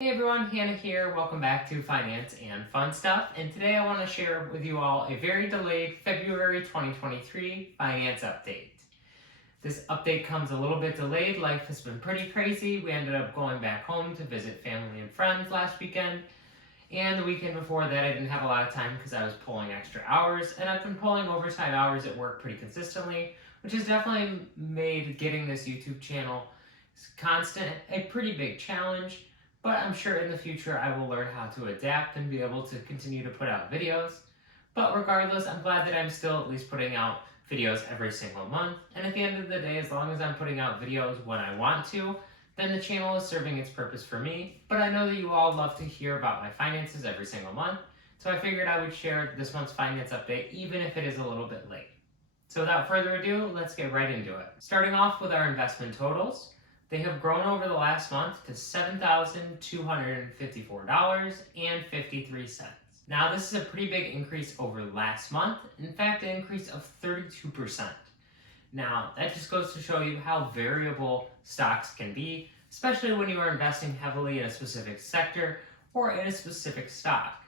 Hey everyone, Hannah here. Welcome back to Finance and Fun Stuff. And today I want to share with you all a very delayed February 2023 finance update. This update comes a little bit delayed. Life has been pretty crazy. We ended up going back home to visit family and friends last weekend. And the weekend before that, I didn't have a lot of time because I was pulling extra hours. And I've been pulling overtime hours at work pretty consistently, which has definitely made getting this YouTube channel constant a pretty big challenge. But I'm sure in the future I will learn how to adapt and be able to continue to put out videos. But regardless, I'm glad that I'm still at least putting out videos every single month. And at the end of the day, as long as I'm putting out videos when I want to, then the channel is serving its purpose for me. But I know that you all love to hear about my finances every single month, so I figured I would share this month's finance update even if it is a little bit late. So without further ado, let's get right into it. Starting off with our investment totals. They have grown over the last month to $7,254.53. Now, this is a pretty big increase over last month. In fact, an increase of 32%. Now, that just goes to show you how variable stocks can be, especially when you are investing heavily in a specific sector or in a specific stock.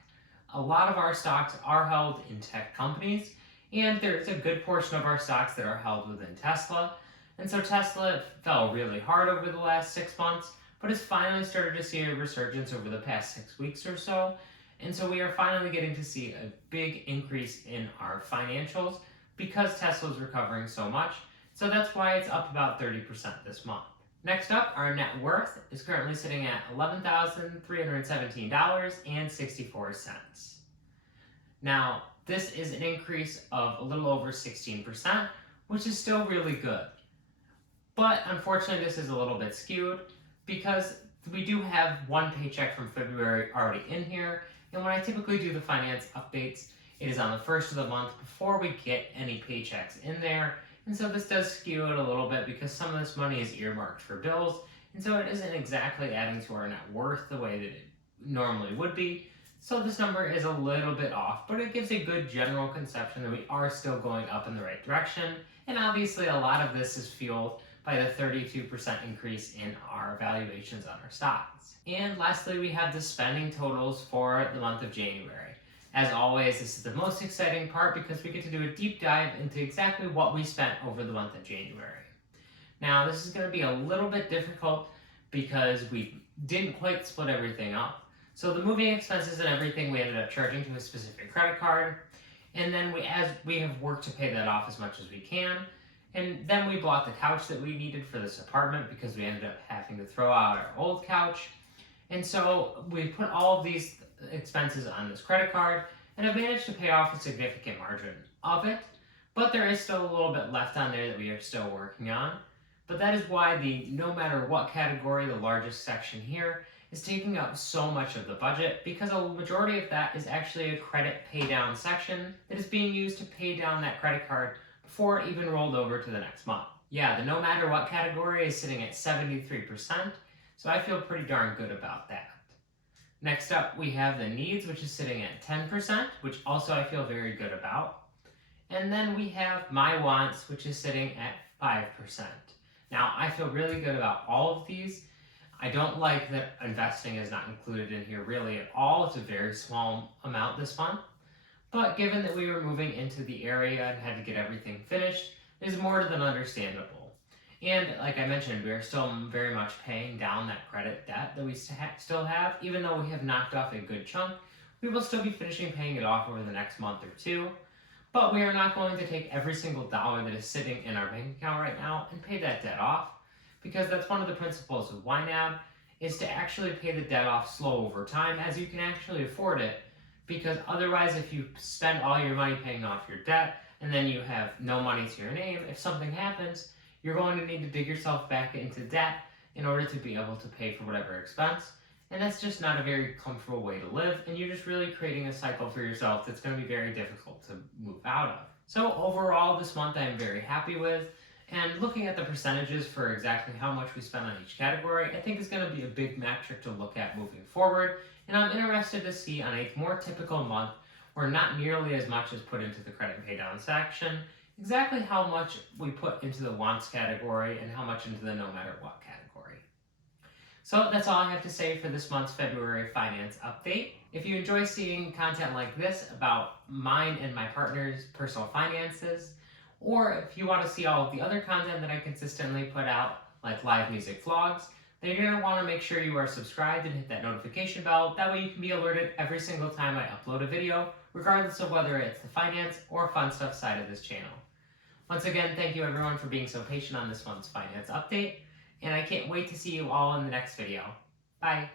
A lot of our stocks are held in tech companies, and there's a good portion of our stocks that are held within Tesla. And so Tesla fell really hard over the last 6 months, but has finally started to see a resurgence over the past 6 weeks or so. And so we are finally getting to see a big increase in our financials because Tesla is recovering so much. So that's why it's up about 30% this month. Next up, our net worth is currently sitting at $11,317.64. Now, this is an increase of a little over 16%, which is still really good. But unfortunately, this is a little bit skewed because we do have one paycheck from February already in here. And when I typically do the finance updates, it is on the first of the month before we get any paychecks in there. And so this does skew it a little bit because some of this money is earmarked for bills. And so it isn't exactly adding to our net worth the way that it normally would be. So this number is a little bit off, but it gives a good general conception that we are still going up in the right direction. And obviously a lot of this is fueled by the 32% increase in our valuations on our stocks. And lastly, we have the spending totals for the month of January. As always, this is the most exciting part because we get to do a deep dive into exactly what we spent over the month of January. Now, this is going to be a little bit difficult because we didn't quite split everything up. So the moving expenses and everything we ended up charging to a specific credit card. And then as we have worked to pay that off as much as we can. And then we bought the couch that we needed for this apartment because we ended up having to throw out our old couch. And so we put all of these expenses on this credit card and have managed to pay off a significant margin of it. But there is still a little bit left on there that we are still working on. But that is why the no matter what category, the largest section here, is taking up so much of the budget because a majority of that is actually a credit pay down section that is being used to pay down that credit card before it even rolled over to the next month. Yeah, the no matter what category is sitting at 73%, so I feel pretty darn good about that. Next up, we have the needs, which is sitting at 10%, which also I feel very good about. And then we have my wants, which is sitting at 5%. Now, I feel really good about all of these. I don't like that investing is not included in here really at all. It's a very small amount this month. But given that we were moving into the area and had to get everything finished, it is more than understandable. And like I mentioned, we are still very much paying down that credit debt that we still have. Even though we have knocked off a good chunk, we will still be finishing paying it off over the next month or two. But we are not going to take every single dollar that is sitting in our bank account right now and pay that debt off. Because that's one of the principles of YNAB, is to actually pay the debt off slow over time as you can actually afford it. Because otherwise, if you spend all your money paying off your debt and then you have no money to your name, if something happens, you're going to need to dig yourself back into debt in order to be able to pay for whatever expense. And that's just not a very comfortable way to live, and you're just really creating a cycle for yourself that's going to be very difficult to move out of. So overall, this month I am very happy with, and looking at the percentages for exactly how much we spend on each category, I think is going to be a big metric to look at moving forward. And I'm interested to see on a more typical month where not nearly as much is put into the credit pay down section, exactly how much we put into the wants category and how much into the no matter what category. So that's all I have to say for this month's February finance update. If you enjoy seeing content like this about mine and my partner's personal finances, or if you want to see all of the other content that I consistently put out, like live music vlogs, then you're going to want to make sure you are subscribed and hit that notification bell. That way you can be alerted every single time I upload a video, regardless of whether it's the finance or fun stuff side of this channel. Once again, thank you everyone for being so patient on this month's finance update, and I can't wait to see you all in the next video. Bye!